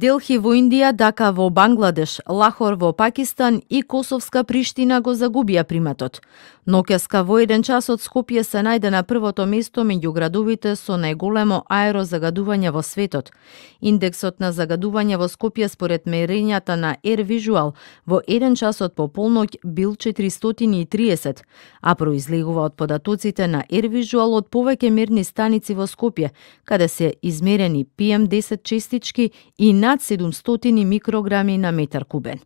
Делхи во Индија, Дака во Бангладеш, Лахор во Пакистан и Косовска Приштина го загубија приматот. Ноќеска во 1 час од Скопје се најде на првото место меѓу градовите со најголемо аерозагадување во светот. Индексот на загадување во Скопје според мерењата на Air Visual во 1 час од пополноќ бил 430, а произлегува од податоците на Air Visual од повеќе мерни станици во Скопје, каде се измерени PM10 честички и над 700 микрограми на метар кубен.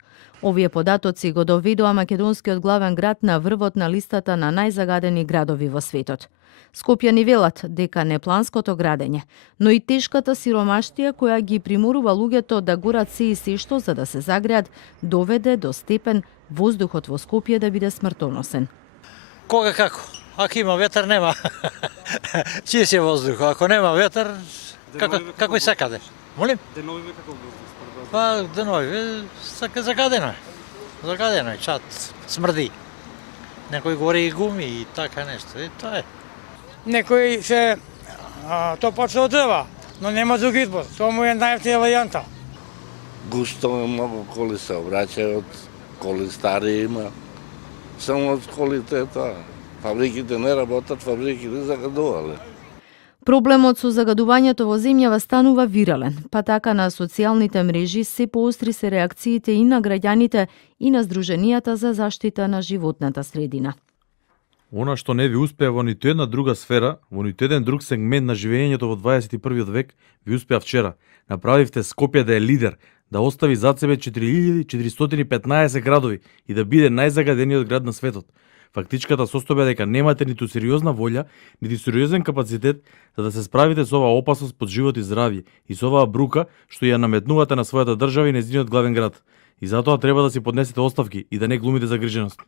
Овие податоци го доведоа македонскиот главен град на врвот на листата на најзагадени градови во светот. Скопје ни велат дека не планското градење, но и тешката сиромаштија која ги приморува луѓето да горат се и се што за да се загреат, доведе до степен воздухот во Скопје да биде смртоносен. Кога како? Ако има ветар, нема. Чист е воздух, ако нема ветар, како и секаде. Молим? Деновиве како воздух според вас? Па, деновиве, загадено е. Загадено е, чат, смрди. Некој гори и гуми и така нешто, и тоа е. Некој се то почне од дрва, но нема друг избор. Тоа му е најевтина варијанта. Густо многу коли се обраќаат, коли стари има. Само од колите тоа. Фабриките не работат, фабриките загадувале. Проблемот со загадувањето во земјава станува вирален, па така на социјалните мрежи се поостри се реакциите и на граѓаните и на здруженијата за заштита на животната средина. Она што не ви успеа во ниту една друга сфера, во ниту еден друг сегмент на живењето во 21 век, ви успеа вчера. Направивте Скопје да е лидер, да остави зад себе 4415 градови и да биде најзагадениот град на светот. Фактичката состојба е дека немате ниту сериозна волја, ниту сериозен капацитет за да се справите со оваа опасност под живот и здравје и со оваа брука што ја наметнувате на својата држава и нејзиниот главен град. И затоа треба да си поднесете оставки и да не глумите загриженост.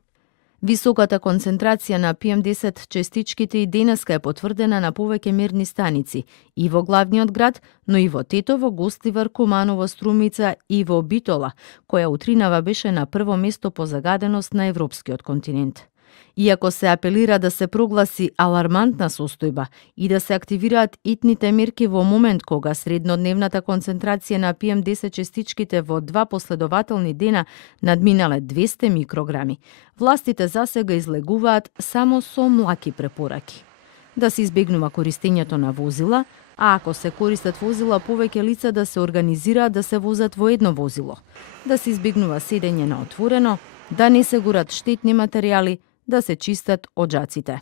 Високата концентрација на PM10 честичките и денеска е потврдена на повеќе мерни станици и во главниот град, но и во Тетово, Гостивар, Куманово, Струмица и во Битола, која утринава беше на прво место по загаденост на европскиот континент. Иако се апелира да се прогласи алармантна состојба и да се активираат итните мерки во момент кога среднодневната концентрација на PM10 честичките во 2 последователни дена надминале 200 микрограми, властите засега излегуваат само со млаки препораки. Да се избегнува користењето на возила, а ако се користат возила, повеќе лица да се организираат да се возат во едно возило, да се избегнува седење на отворено, да не се горат штетни материјали, да се чистат оджаците.